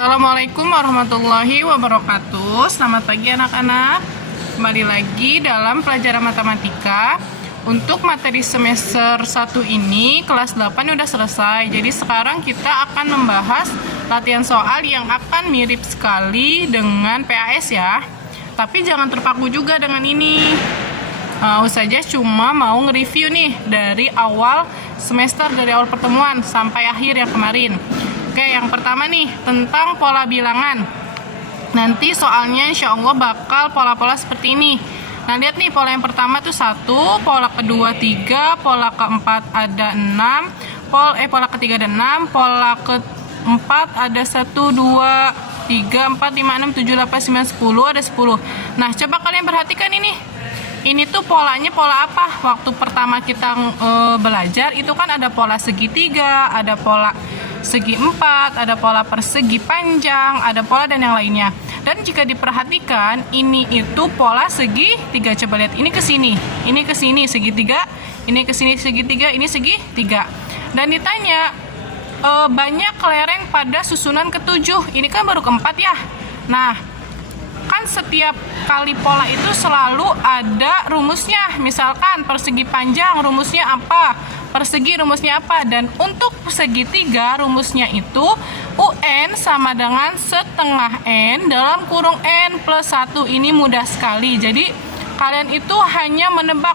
Assalamualaikum warahmatullahi wabarakatuh. Selamat pagi anak-anak. Kembali lagi dalam pelajaran matematika. Untuk materi semester 1 ini kelas 8 udah selesai. Jadi sekarang kita akan membahas latihan soal yang akan mirip sekali dengan PAS ya. Tapi jangan terpaku juga dengan ini. Saja cuma mau nge-review nih dari awal semester, dari awal pertemuan sampai akhir yang kemarin. Oke, yang pertama nih tentang pola bilangan. Nanti soalnya insya Allah bakal pola-pola seperti ini. Nah, lihat nih, pola yang pertama tuh 1, pola kedua 3, pola keempat ada 6, pola ketiga ada 6, pola keempat ada 1, 2, 3, 4, 5, 6, 7, 8, 9, 10, ada 10. Nah, coba kalian perhatikan ini. Ini tuh polanya pola apa? Waktu pertama kita belajar itu kan ada pola segitiga, ada pola segi 4, ada pola persegi panjang, ada pola dan yang lainnya. Dan jika diperhatikan, ini itu pola segitiga. Coba lihat, ini ke sini segitiga, ini ke sini segitiga, ini segitiga. Dan ditanya, banyak kelereng pada susunan ke-7. Ini kan baru ke-4 ya. Nah, kan setiap kali pola itu selalu ada rumusnya. Misalkan persegi panjang rumusnya apa, persegi rumusnya apa, dan untuk segitiga rumusnya itu UN sama dengan setengah N dalam kurung N plus 1. Ini mudah sekali. Jadi kalian itu hanya menebak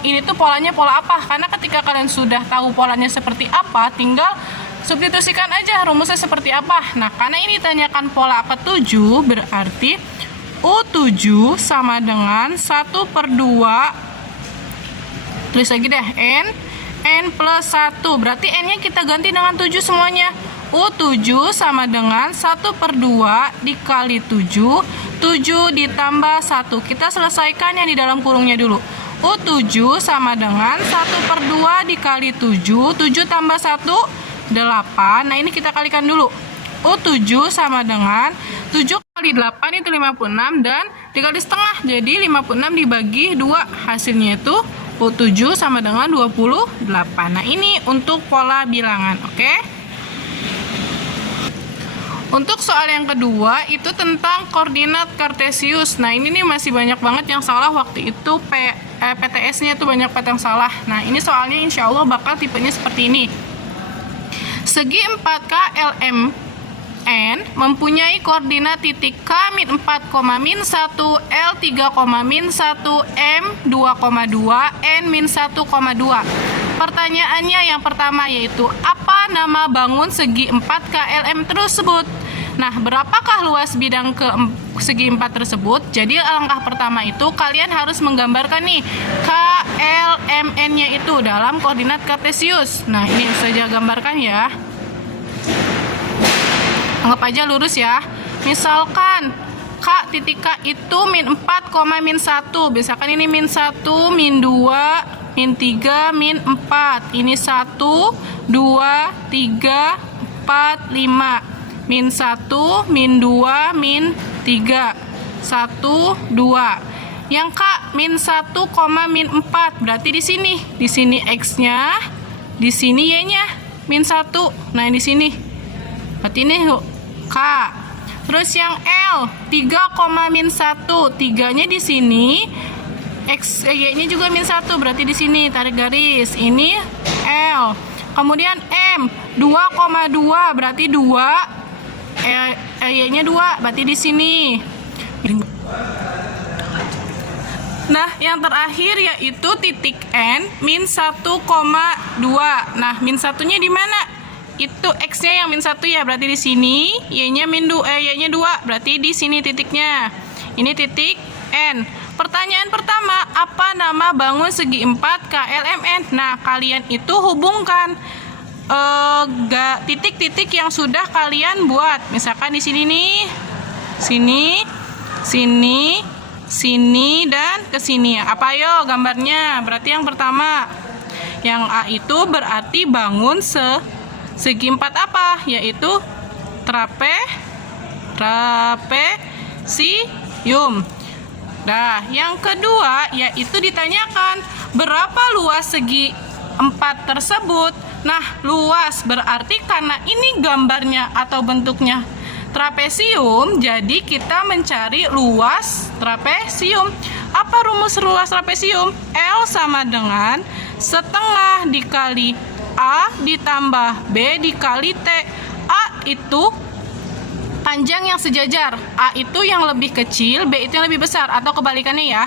ini tuh polanya pola apa. Karena ketika kalian sudah tahu polanya seperti apa, tinggal substitusikan aja rumusnya seperti apa. Nah, karena ini ditanyakan pola ke-7, berarti U7 sama dengan 1/2. Tulis lagi deh, N plus 1. Berarti N-nya kita ganti dengan 7 semuanya. U7 sama dengan 1/2 dikali 7. 7 ditambah 1. Kita selesaikan yang di dalam kurungnya dulu. U7 sama dengan 1/2 dikali 7. 7 tambah 1, 8. Nah, ini kita kalikan dulu. U7 sama dengan 7 kali 8 itu 56 dan dikali setengah. Jadi 56 dibagi 2, hasilnya itu U7 sama dengan 28. Nah, ini untuk pola bilangan, oke? Untuk soal yang kedua itu tentang koordinat kartesius. Nah, ini nih masih banyak banget yang salah waktu itu PTS-nya itu banyak banget yang salah. Nah, ini soalnya insya Allah bakal tipenya seperti ini. Segi 4K LMN mempunyai koordinat titik K-4, -1, L3, -1, M2,2, N-1,2. Pertanyaannya yang pertama yaitu apa nama bangun segi 4 KLM tersebut? Nah, berapakah luas bidang ke segi 4 tersebut? Jadi langkah pertama itu kalian harus menggambarkan nih KLMN-nya itu dalam koordinat kartesius. Nah, ini saja gambarkan ya. Anggap aja lurus ya. Misalkan K titik K itu -4, -1. Misalkan ini -1, -2, -3, -4. Ini 1, 2, 3, 4, 5. -1, -2, -3. 1, 2. Yang K -1, -4. Berarti di sini. Di sini X-nya, di sini Y-nya -1. Nah, di sini. Berarti ini K. Terus yang L 3, -1. 3-nya di sini. Y-nya juga -1. Berarti di sini tarik garis. Ini L. Kemudian M 2,2. Berarti 2. Y-nya 2. Berarti di sini. Nah, yang terakhir yaitu titik N -1,2. Nah, -1-nya di mana? Itu X-nya yang -1 ya, berarti di sini. Y-nya Y-nya 2, berarti di sini titiknya. Ini titik N. Pertanyaan pertama, apa nama bangun segi 4 KLMN? Nah, kalian itu hubungkan titik-titik yang sudah kalian buat. Misalkan di sini nih. Sini, sini, sini, dan ke sini. Apa yo gambarnya? Berarti yang pertama. Yang A itu berarti bangun segi 4 apa? Yaitu trapesium. Nah, yang kedua yaitu ditanyakan berapa luas segi 4 tersebut. Nah, luas berarti karena ini gambarnya atau bentuknya trapesium, jadi kita mencari luas trapesium. Apa rumus luas trapesium? L sama dengan setengah dikali A ditambah B dikali T. A itu panjang yang sejajar, A itu yang lebih kecil, B itu yang lebih besar, atau kebalikannya ya.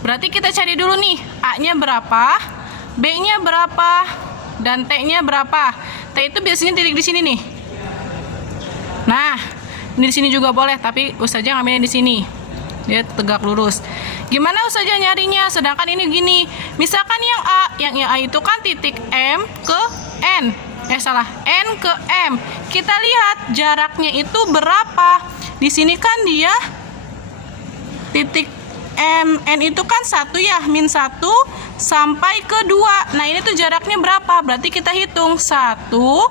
Berarti kita cari dulu nih, A-nya berapa, B-nya berapa, dan T-nya berapa. T itu biasanya titik di sini nih. Nah, ini di sini juga boleh, tapi Ustazah ngambilnya di sini. Dia tegak lurus. Gimana Ustazah nyarinya? Sedangkan ini gini. Misalkan yang A itu kan titik M ke N. N ke M. Kita lihat jaraknya itu berapa. Di sini kan dia titik N itu kan 1 ya, min 1 sampai ke 2. Nah, ini tuh jaraknya berapa? Berarti kita hitung 1, 2,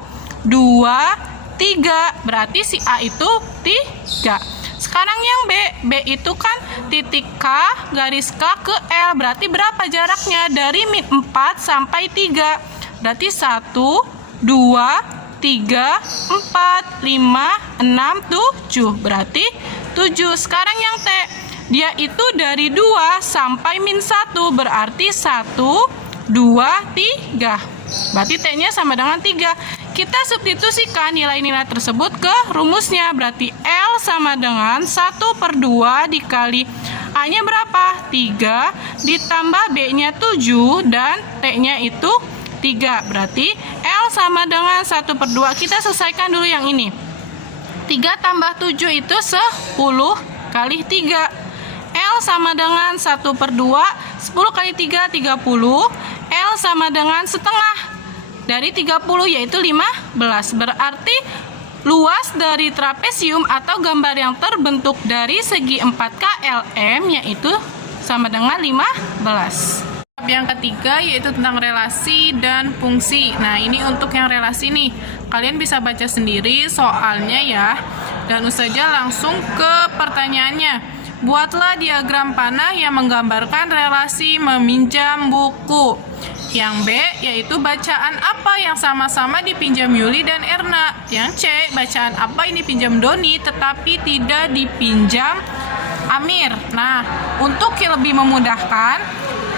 3. Berarti si A itu 3. Sekarang yang B itu kan titik K garis K ke L. Berarti berapa jaraknya? Dari min 4 sampai 3. Berarti 1, 2, 3, 4, 5, 6, 7. Berarti 7. Sekarang yang T, dia itu dari 2 sampai min 1. Berarti 1, 2, 3. Berarti T-nya sama dengan 3. Kita substitusikan nilai-nilai tersebut ke rumusnya. Berarti L sama dengan 1/2 dikali A-nya berapa? 3 ditambah B-nya 7 dan T-nya itu 3. Berarti L sama dengan 1/2. Kita selesaikan dulu yang ini. 3 tambah 7 itu 10 kali 3. L sama dengan 1/2. 10 kali 3, 30. L sama dengan setengah dari 30, yaitu 15. Berarti luas dari trapesium atau gambar yang terbentuk dari segi 4KLM yaitu sama dengan 15. Yang ketiga yaitu tentang relasi dan fungsi. Nah, ini untuk yang relasi nih. Kalian bisa baca sendiri soalnya ya. Dan Ustazah langsung ke pertanyaannya. Buatlah diagram panah yang menggambarkan relasi meminjam buku. Yang B yaitu bacaan apa yang sama-sama dipinjam Yuli dan Erna. Yang C, bacaan apa yang dipinjam Doni tetapi tidak dipinjam Amir. Nah, untuk yang lebih memudahkan,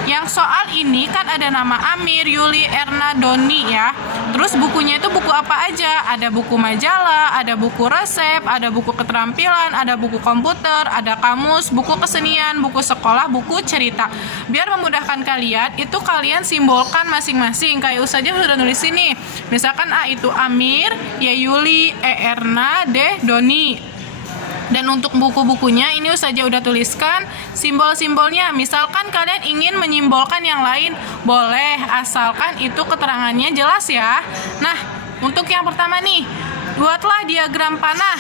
yang soal ini kan ada nama Amir, Yuli, Erna, Doni ya. Terus bukunya itu buku apa aja? Ada buku majalah, ada buku resep, ada buku keterampilan, ada buku komputer, ada kamus, buku kesenian, buku sekolah, buku cerita. Biar memudahkan kalian, itu kalian simbolkan masing-masing. Kayak Ustazah sudah nulis sini. Misalkan A itu Amir, Y Yuli, E Erna, D Doni. Dan untuk buku-bukunya ini Ustazah udah tuliskan simbol-simbolnya. Misalkan kalian ingin menyimbolkan yang lain, boleh, asalkan itu keterangannya jelas ya. Nah, untuk yang pertama nih, buatlah diagram panah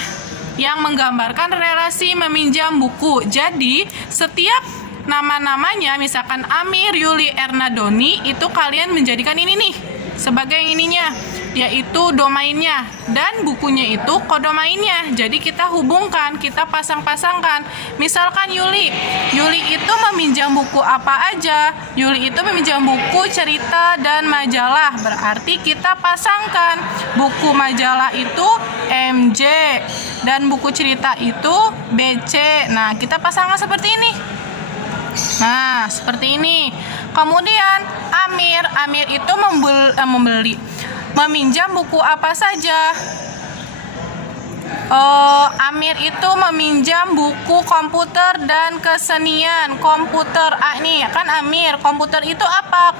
yang menggambarkan relasi meminjam buku. Jadi, setiap nama-namanya, misalkan Amir, Yuli, Erna, Doni, itu kalian menjadikan ini nih sebagai ininya, yaitu domainnya, dan bukunya itu kodomainnya. Jadi kita hubungkan, kita pasang-pasangkan. Misalkan Yuli itu meminjam buku apa aja? Yuli itu meminjam buku cerita dan majalah. Berarti kita pasangkan buku majalah itu MJ dan buku cerita itu BC. Nah, kita pasangkan seperti ini. Nah, seperti ini. Kemudian Amir itu meminjam buku apa saja? Amir itu meminjam buku komputer dan kesenian. Komputer A nih, kan Amir. Komputer itu apa?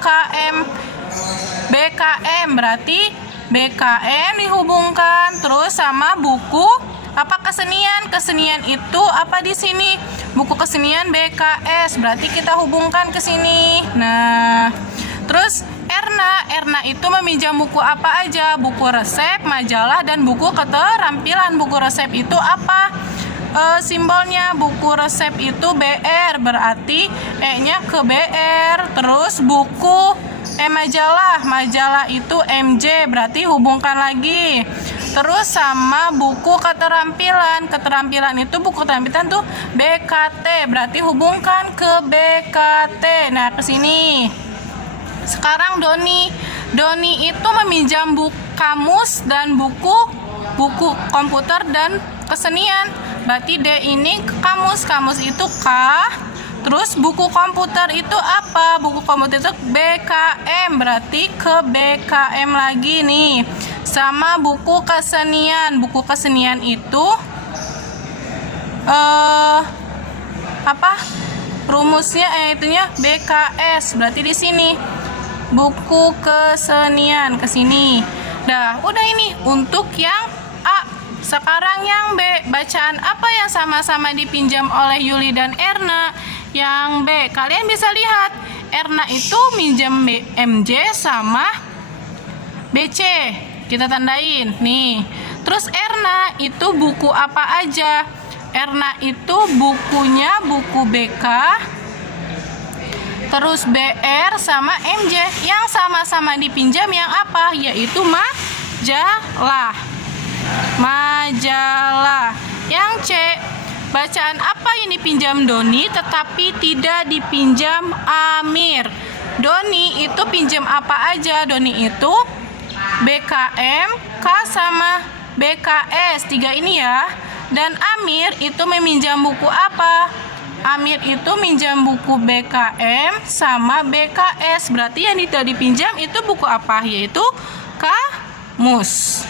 BKM. Berarti BKM dihubungkan terus sama buku apa kesenian. Kesenian itu apa di sini? Buku kesenian BKS. Berarti kita hubungkan ke sini. Nah, terus Erna itu meminjam buku apa aja? Buku resep, majalah, dan buku keterampilan. Buku resep itu apa? Simbolnya buku resep itu BR, berarti E-nya ke BR. Terus buku majalah itu MJ, berarti hubungkan lagi. Terus sama buku keterampilan itu buku keterampilan tuh BKT, berarti hubungkan ke BKT. Nah, ke sini. Sekarang Doni itu meminjam buku kamus dan buku komputer dan kesenian. Berarti D ini kamus. Kamus itu K. Terus buku komputer itu apa? Buku komputer itu BKM. Berarti ke BKM lagi nih. Sama buku kesenian. Buku kesenian itu apa? Rumusnya itunya BKS. Berarti di sini buku kesenian ke sini. Dah, udah ini untuk yang A. Sekarang yang B, bacaan apa yang sama-sama dipinjam oleh Yuli dan Erna? Yang B, kalian bisa lihat Erna itu minjam MJ sama BC. Kita tandain nih. Terus Erna itu buku apa aja? Erna itu bukunya buku BK, terus BR sama MJ. Yang sama-sama dipinjam yang apa? Yaitu majalah. Yang C, bacaan apa yang dipinjam Doni tetapi tidak dipinjam Amir? Doni itu pinjam apa aja? Doni itu BKM, K sama BKS, 3 ini ya. Dan Amir itu meminjam buku apa? Amir itu minjam buku BKM sama BKS. Berarti yang tidak dipinjam itu buku apa? Yaitu kamus.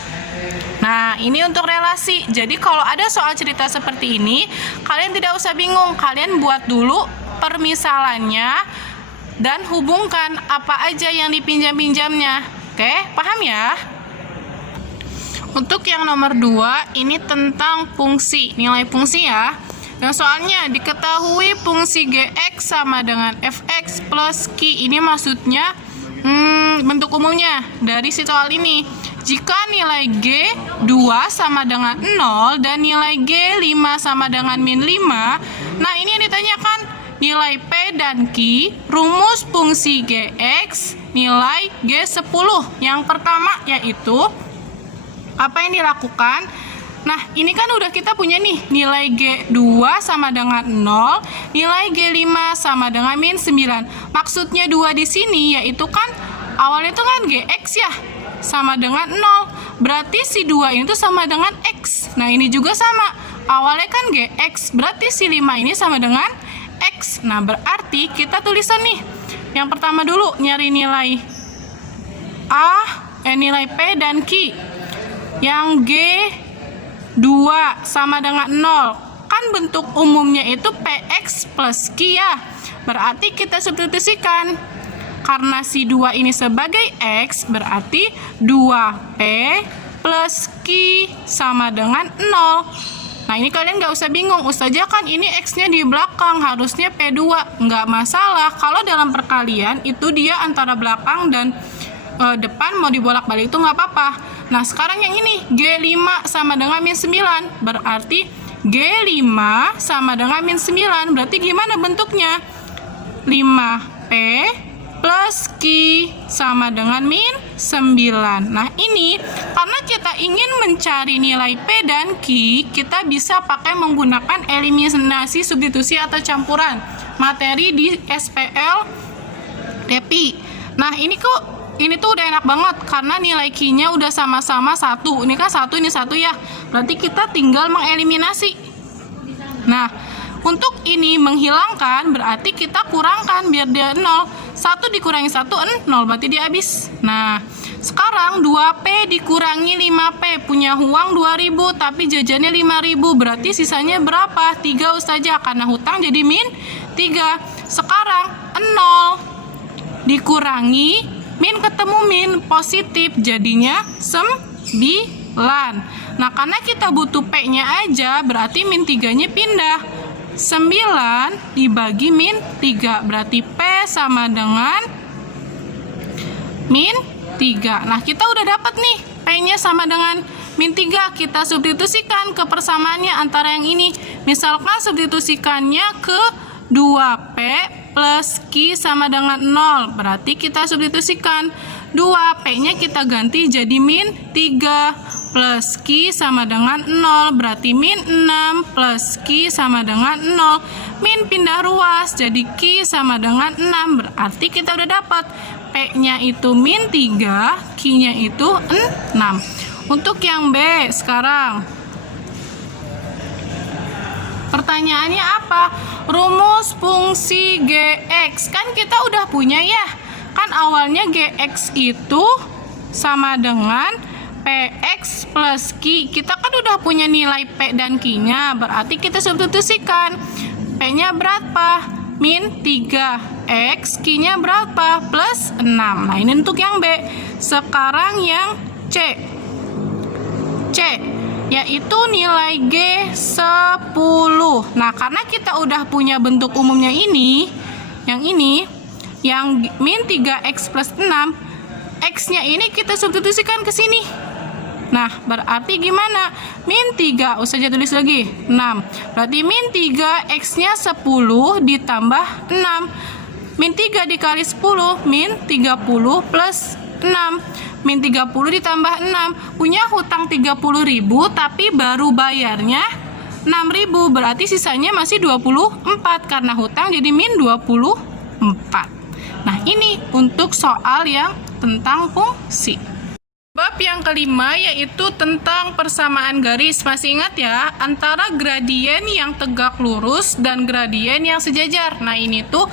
Nah, ini untuk relasi. Jadi kalau ada soal cerita seperti ini, kalian tidak usah bingung. Kalian buat dulu permisalannya dan hubungkan apa aja yang dipinjam-pinjamnya. Oke, paham ya? Untuk yang nomor 2, ini tentang fungsi. Nilai fungsi ya. Dan soalnya diketahui fungsi Gx sama dengan Fx plus Q. Ini maksudnya bentuk umumnya dari si soal ini. Jika nilai G 2 sama dengan 0 dan nilai G 5 sama dengan min 5, nah ini yang ditanyakan nilai P dan Q, rumus fungsi Gx, nilai G10. Yang pertama yaitu apa yang dilakukan? Nah, ini kan udah kita punya nih, nilai G2 sama dengan 0, nilai G5 sama dengan min 9. Maksudnya 2 di sini yaitu kan awalnya itu kan Gx ya, sama dengan 0. Berarti si 2 ini tuh sama dengan X. Nah, ini juga sama. Awalnya kan Gx, berarti si 5 ini sama dengan X. Nah, berarti kita tulisan nih. Yang pertama dulu nyari nilai nilai P dan Q. Yang G2 sama dengan 0. Kan bentuk umumnya itu PX plus Q ya. Berarti kita substitusikan. Karena si 2 ini sebagai X, berarti 2P plus Q sama dengan 0. Nah, ini kalian nggak usah bingung. Ustazah kan ini X-nya di belakang, harusnya P2. Nggak masalah. Kalau dalam perkalian, itu dia antara belakang dan depan mau dibolak-balik itu nggak apa-apa. Nah, sekarang yang ini G5 sama dengan min 9. Berarti G5 sama dengan min 9. Berarti gimana bentuknya? 5P plus Q sama dengan min 9. Nah, ini karena kita ingin mencari nilai P dan Q, kita bisa pakai menggunakan eliminasi, substitusi, atau campuran materi di SPL DEPI. Nah, ini tuh udah enak banget karena nilai Q-nya udah sama-sama 1. Ini kan 1, ini 1 ya. Berarti kita tinggal mengeliminasi. Nah, untuk ini menghilangkan berarti kita kurangkan biar dia 0. 1 dikurangi 1, 0. Berarti dia habis. Nah, sekarang 2P dikurangi 5P. Punya uang 2.000 tapi jajannya 5.000. Berarti sisanya berapa? 3 Ustazah. Karena hutang jadi min 3. Sekarang 0 dikurangi min ketemu min positif, jadinya 9. Nah, karena kita butuh P-nya aja, berarti min 3-nya pindah. 9 dibagi min 3, berarti P sama dengan min 3. Nah, kita udah dapat nih, P-nya sama dengan min 3. Kita substitusikan ke persamaannya antara yang ini. Misalkan substitusikannya ke 2P plus Q sama dengan 0. Berarti kita substitusikan 2P-nya kita ganti jadi min 3 plus Q sama dengan 0. Berarti min 6 plus Q sama dengan 0. Min pindah ruas jadi Q sama dengan 6. Berarti kita udah dapat P P-nya itu min 3, Q-nya itu 6. Untuk yang B sekarang. Pertanyaannya apa? Rumus fungsi Gx. Kan kita udah punya ya. Kan awalnya Gx itu sama dengan Px plus Q. Kita kan udah punya nilai P dan Q-nya. Berarti kita substitusikan. P-nya berapa? Min 3X. Q-nya berapa? Plus 6. Nah, ini untuk yang B. Sekarang yang C. Yaitu nilai G 10. Nah, karena kita udah punya bentuk umumnya ini, yang min 3X plus 6, X-nya ini kita substitusikan ke sini. Nah, berarti gimana? Min 3, usah aja tulis lagi, 6. Berarti min 3, X-nya 10 ditambah 6. Min 3 dikali 10, min 30 plus 6. Min 30 ditambah 6. Punya hutang 30.000 tapi baru bayarnya 6.000. Berarti sisanya masih 24 karena hutang jadi min 24. Nah, ini untuk soal yang tentang fungsi. Bab yang kelima yaitu tentang persamaan garis. Masih ingat ya, antara gradien yang tegak lurus dan gradien yang sejajar. Nah, ini tuh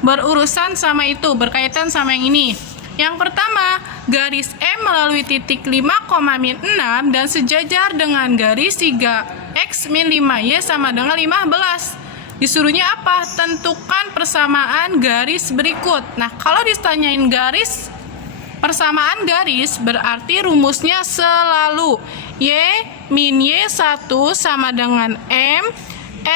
berurusan sama itu, berkaitan sama yang ini. Yang pertama, garis M melalui titik 5,-6 dan sejajar dengan garis 3X min 5Y sama dengan 15. Disuruhnya apa? Tentukan persamaan garis berikut. Nah, kalau ditanyain garis, persamaan garis berarti rumusnya selalu Y min Y1 sama dengan M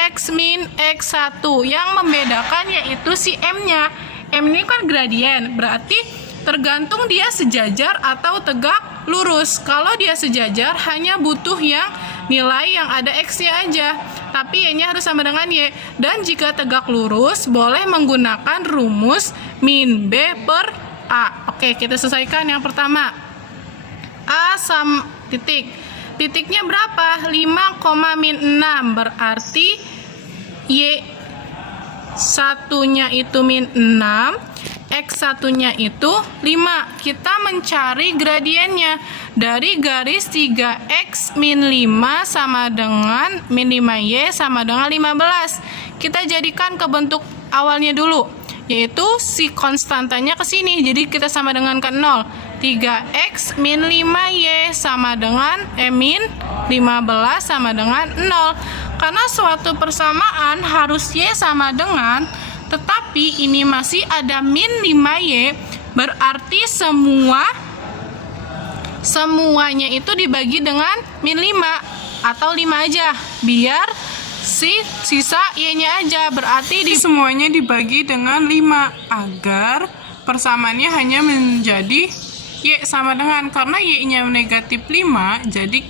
X min X1. Yang membedakan yaitu si M-nya. M ini kan gradien, berarti tergantung dia sejajar atau tegak lurus. Kalau dia sejajar hanya butuh yang nilai yang ada X-nya aja, tapi Y-nya harus sama dengan Y. Dan jika tegak lurus boleh menggunakan rumus min B per A. Oke, kita selesaikan yang pertama. A sama titik. Titiknya berapa? 5,-6. Berarti Y satunya itu min 6, X satunya itu 5. Kita mencari gradiennya. Dari garis 3X min 5 sama dengan min 5Y sama dengan 15. Kita jadikan ke bentuk awalnya dulu, yaitu si konstantanya ke sini. Jadi kita sama dengan ke 0. 3X min 5Y sama dengan min 15 sama dengan 0. Karena suatu persamaan harus Y sama dengan, tetapi ini masih ada min 5Y, berarti semuanya itu dibagi dengan min 5 atau 5 aja, biar sisa Y-nya aja. Berarti semuanya dibagi dengan 5 agar persamaannya hanya menjadi Y sama dengan, karena Y-nya negatif 5, jadi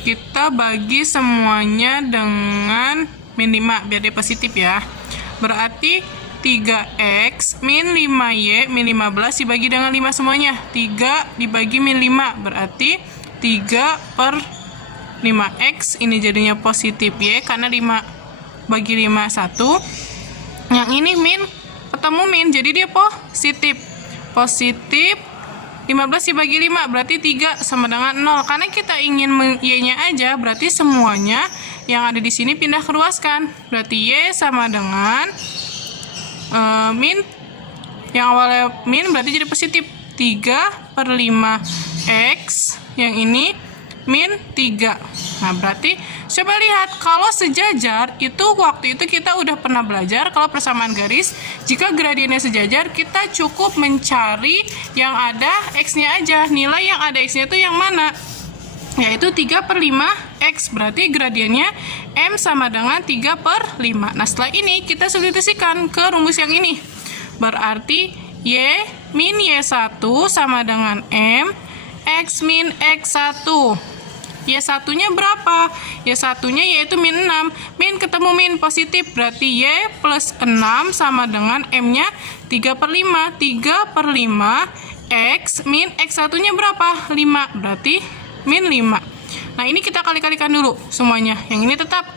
kita bagi semuanya dengan min 5 biar dia positif ya. Berarti 3X min 5Y min 15 dibagi dengan 5 semuanya. 3 dibagi min 5 berarti 3 per 5X. Ini jadinya positif Y karena 5 bagi 5 1. Yang ini min, ketemu min, jadi dia positif. Positif 15 dibagi 5 berarti 3 sama dengan 0. Karena kita ingin Y-nya aja, berarti semuanya yang ada di sini pindah keruaskan. Berarti Y sama dengan min, yang awalnya min berarti jadi positif 3 per 5X. Yang ini min 3. Nah, berarti coba lihat, kalau sejajar itu waktu itu kita udah pernah belajar kalau persamaan garis, jika gradiennya sejajar kita cukup mencari yang ada X-nya aja. Nilai yang ada X-nya itu yang mana? Yaitu 3 per 5X. Berarti gradiennya M sama dengan 3 per 5. Nah, setelah ini kita substitusikan ke rumus yang ini. Berarti Y min Y1 sama dengan M X min X1. Y1-nya berapa? Y1-nya yaitu min 6. Min ketemu min positif, berarti Y plus 6 sama dengan M-nya 3 per 5. 3 per 5 X min X1-nya berapa? 5, berarti min 5. Nah, ini kita kali-kalikan dulu semuanya. Yang ini tetap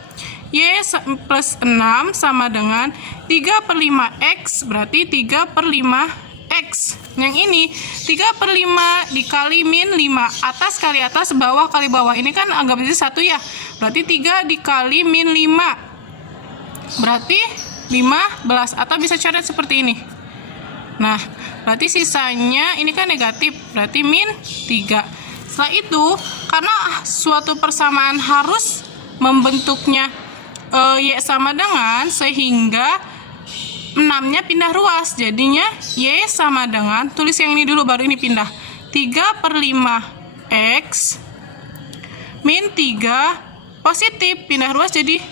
plus 6 sama dengan 3/5x, berarti 3/5x. Yang ini 3/5 dikali min 5, atas kali atas, bawah kali bawah. Ini kan anggap aja 1 ya, berarti 3 dikali min 5, berarti 15, atau bisa coret seperti ini. Nah, berarti sisanya ini kan negatif, berarti min 3. Setelah itu, karena suatu persamaan harus membentuknya Y sama dengan, sehingga 6-nya pindah ruas, jadinya Y sama dengan, tulis yang ini dulu baru ini pindah, 3/5x min 3 positif, pindah ruas jadi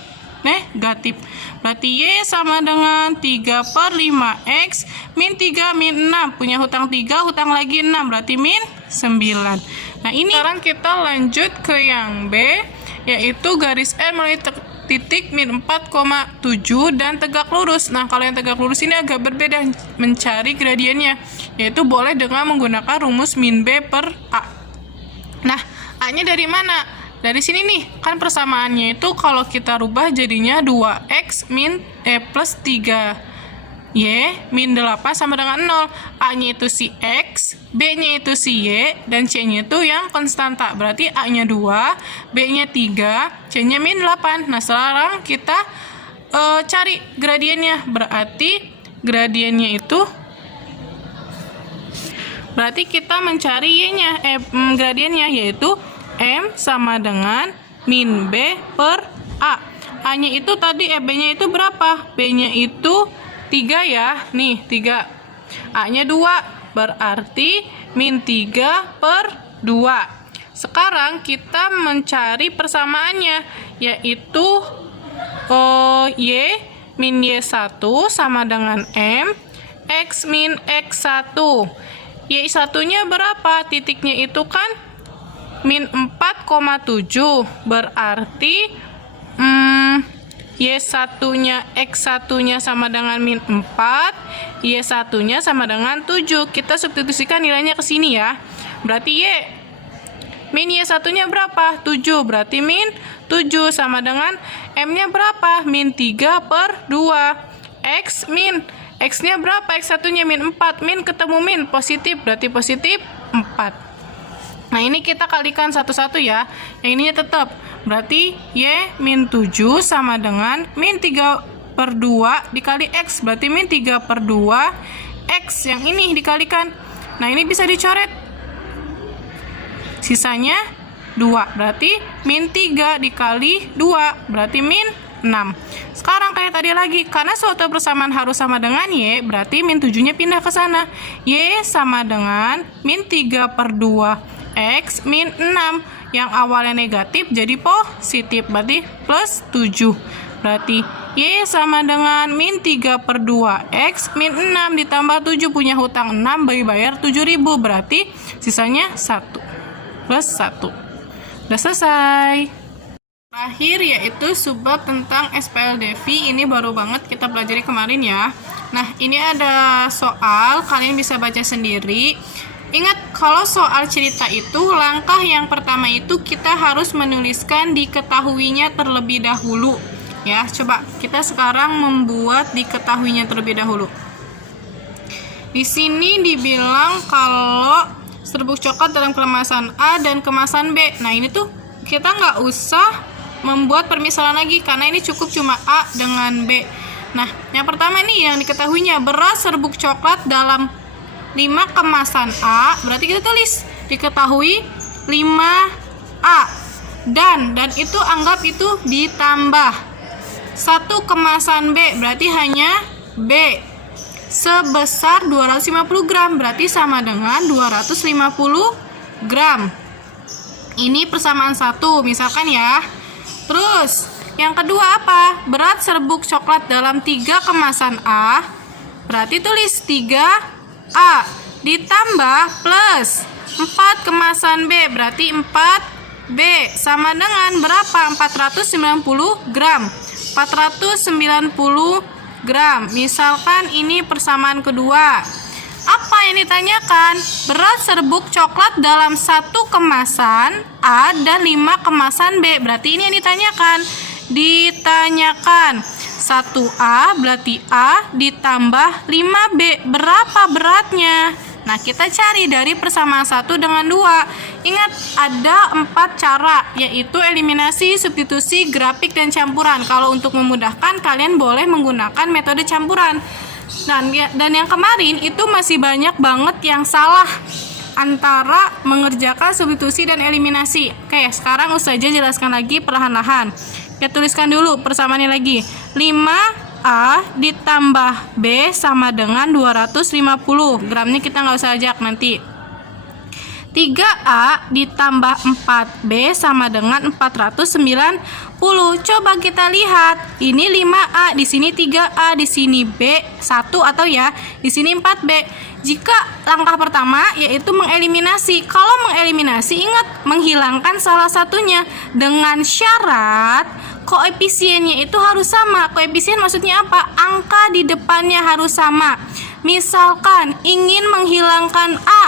negatif, berarti Y sama dengan 3/5x min 3 min 6, punya hutang 3, hutang lagi 6, berarti min 9. Nah, ini sekarang kita lanjut ke yang B, yaitu garis N mulai titik min 4,7 dan tegak lurus. Nah, kalau yang tegak lurus ini agak berbeda mencari gradiennya, yaitu boleh dengan menggunakan rumus min B per A. Nah, A-nya dari mana? Dari sini nih, kan persamaannya itu kalau kita rubah jadinya 2x plus 3y min 8 sama dengan 0. A-nya itu si x, B-nya itu si y, dan C-nya itu yang konstanta. Berarti A-nya 2, B-nya 3, C-nya min 8. Nah, sekarang kita cari gradiennya. Berarti gradiennya itu, berarti kita mencari y-nya, gradiennya, yaitu M sama dengan min B per A. A-nya itu tadi, B-nya itu berapa? B-nya itu 3 ya, nih 3. A-nya 2, berarti min 3 per 2. Sekarang kita mencari persamaannya, yaitu Y min Y1 sama dengan M, X min X1. Y1-nya berapa? Titiknya itu kan min 4,7, berarti Y1-nya, X1-nya sama dengan min 4, Y1-nya sama dengan 7. Kita substitusikan nilainya ke sini ya. Berarti min Y1-nya berapa? 7, berarti min 7 sama dengan M-nya berapa? Min 3 per 2. X-nya berapa? X1-nya min 4, min ketemu min, positif, berarti positif 4. Nah, ini kita kalikan satu-satu ya. Yang ininya tetap. Berarti Y min 7 sama dengan min 3 per 2 dikali X. Berarti min 3 per 2 X. Yang ini dikalikan. Nah, ini bisa dicoret. Sisanya 2. Berarti min 3 dikali 2. Berarti min 6. Sekarang kayak tadi lagi. Karena suatu persamaan harus sama dengan Y, berarti min 7-nya pindah ke sana. Y sama dengan min 3 per 2 X min 6, yang awalnya negatif jadi positif, berarti plus 7. Berarti Y sama dengan min 3 per 2 X min 6 ditambah 7, punya hutang 6, bayar 7.000, berarti sisanya 1 plus 1. Udah selesai. Terakhir yaitu subbab tentang SPLDV, ini baru banget kita pelajari kemarin ya. Nah, ini ada soal, kalian bisa baca sendiri. Ingat, kalau soal cerita itu, langkah yang pertama itu kita harus menuliskan diketahuinya terlebih dahulu. Ya, coba kita sekarang membuat diketahuinya terlebih dahulu. Di sini dibilang kalau serbuk coklat dalam kemasan A dan kemasan B. Nah, ini tuh kita nggak usah membuat permisalan lagi, karena ini cukup cuma A dengan B. Nah, yang pertama ini yang diketahuinya, beras serbuk coklat dalam 5 kemasan A, berarti kita tulis diketahui 5A, dan itu anggap itu ditambah 1 kemasan B, berarti hanya B sebesar 250 gram, berarti sama dengan 250 gram. Ini persamaan 1 misalkan ya. Terus yang kedua apa? Berat serbuk coklat dalam 3 kemasan A, berarti tulis 3A ditambah plus 4 kemasan B, berarti 4B sama dengan berapa? 490 gram. 490 gram. Misalkan ini persamaan kedua. Apa yang ditanyakan? Berat serbuk coklat dalam 1 kemasan A dan 5 kemasan B. Berarti ini yang ditanyakan. ditanyakan. 1A berarti A ditambah 5B. Berapa beratnya? Nah, kita cari dari persamaan 1 dengan 2. Ingat, ada 4 cara, yaitu eliminasi, substitusi, grafik, dan campuran. Kalau untuk memudahkan, kalian boleh menggunakan metode campuran. Dan yang kemarin itu masih banyak banget yang salah antara mengerjakan substitusi dan eliminasi. Oke, sekarang Ustazah jelaskan lagi perlahan-lahan. Kita tuliskan dulu persamaannya lagi. 5A ditambah B sama dengan 250. Gramnya kita nggak usah ajak nanti. 3A ditambah 4B sama dengan 490. Coba kita lihat. Ini 5A, di sini 3A, di sini B 1 atau ya, di sini 4B. Jika langkah pertama yaitu mengeliminasi. Kalau mengeliminasi, ingat menghilangkan salah satunya dengan syarat koefisiennya itu harus sama. Koefisien maksudnya apa? Angka di depannya harus sama. Misalkan ingin menghilangkan A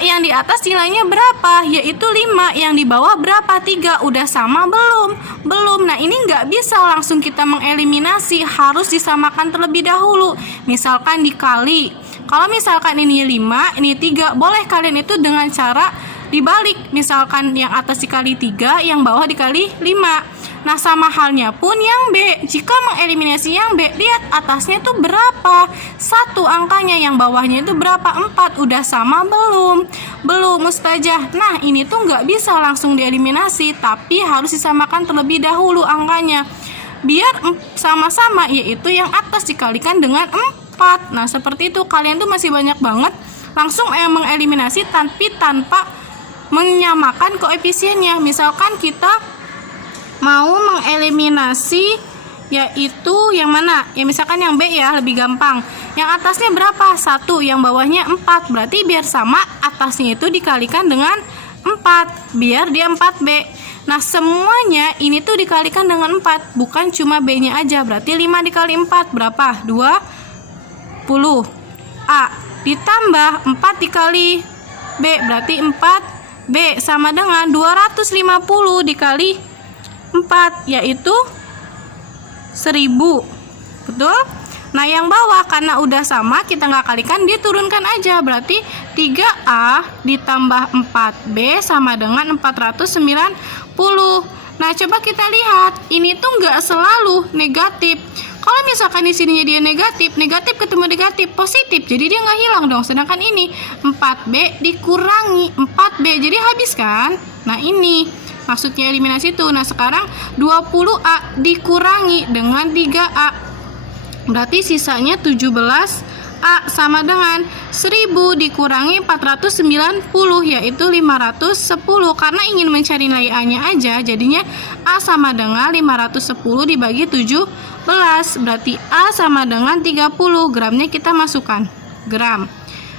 yang di atas nilainya berapa? Yaitu 5. Yang di bawah berapa? 3. Udah sama belum? Belum. Nah, ini nggak bisa langsung kita mengeliminasi. Harus disamakan terlebih dahulu. Misalkan dikali. Kalau misalkan ini 5, ini 3, boleh kalian itu dengan cara dibalik. Misalkan yang atas dikali 3, yang bawah dikali 5. Nah, sama halnya pun yang B. Jika mengeliminasi yang B, lihat atasnya itu berapa? 1 angkanya, yang bawahnya itu berapa? 4. Udah sama belum? Belum, Ustazah. Nah, ini tuh nggak bisa langsung dieliminasi, tapi harus disamakan terlebih dahulu angkanya. Biar sama-sama, yaitu yang atas dikalikan dengan 4. Nah, seperti itu. Kalian tuh masih banyak banget langsung mengeliminasi tapi tanpa menyamakan koefisiennya. Misalkan kita mau mengeliminasi yaitu yang mana? Ya misalkan yang B ya, lebih gampang. Yang atasnya berapa? 1, yang bawahnya 4. Berarti biar sama, atasnya itu dikalikan dengan 4, biar dia 4B. Nah, semuanya ini tuh dikalikan dengan 4, bukan cuma B-nya aja. Berarti 5 dikali 4 berapa? 20. A ditambah 4 dikali B berarti 4B sama dengan 250 dikali 4, yaitu 1000. Betul? Nah, yang bawah karena udah sama, kita nggak kalikan, diturunkan aja. Berarti 3A ditambah 4B sama dengan 490. Nah, coba kita lihat. Ini tuh nggak selalu negatif. Kalau misalkan di sininya dia negatif, negatif ketemu negatif, positif, jadi dia nggak hilang dong. Sedangkan ini 4B dikurangi 4B, jadi habis kan? Nah, ini maksudnya eliminasi itu. Nah, sekarang 20A dikurangi dengan 3A. Berarti sisanya 17A sama dengan 1000 dikurangi 490, yaitu 510. Karena ingin mencari nilai A-nya aja, jadinya A sama dengan 510 dibagi 17. Berarti A sama dengan 30. Gramnya kita masukkan. Gram.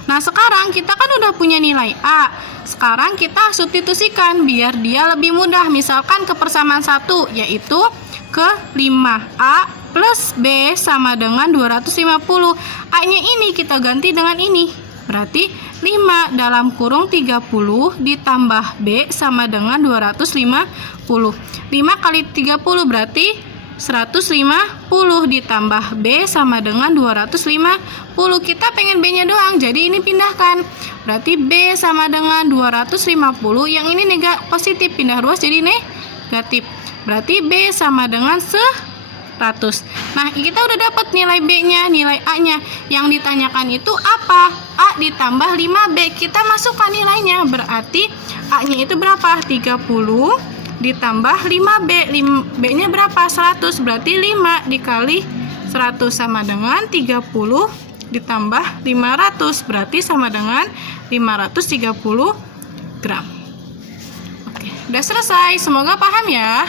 Nah, sekarang kita kan udah punya nilai A. Sekarang kita substitusikan biar dia lebih mudah. Misalkan ke persamaan 1, yaitu ke 5A plus B sama dengan 250. A-nya ini kita ganti dengan ini. Berarti 5 dalam kurung 30 ditambah B sama dengan 250. 5 kali 30 berarti 150 ditambah B sama dengan 250. Kita pengen B-nya doang, jadi ini pindahkan. Berarti B sama dengan 250. Yang ini positif, pindah ruas jadi negatif. Berarti B sama dengan 100. Nah, kita udah dapat nilai B-nya, nilai A-nya. Yang ditanyakan itu apa? A ditambah 5B. Kita masukkan nilainya. Berarti A-nya itu berapa? 30 ditambah 5B. B-nya berapa? 100. Berarti 5 dikali 100 sama dengan 30 ditambah 500. Berarti sama dengan 530 gram. Oke, udah selesai. Semoga paham ya.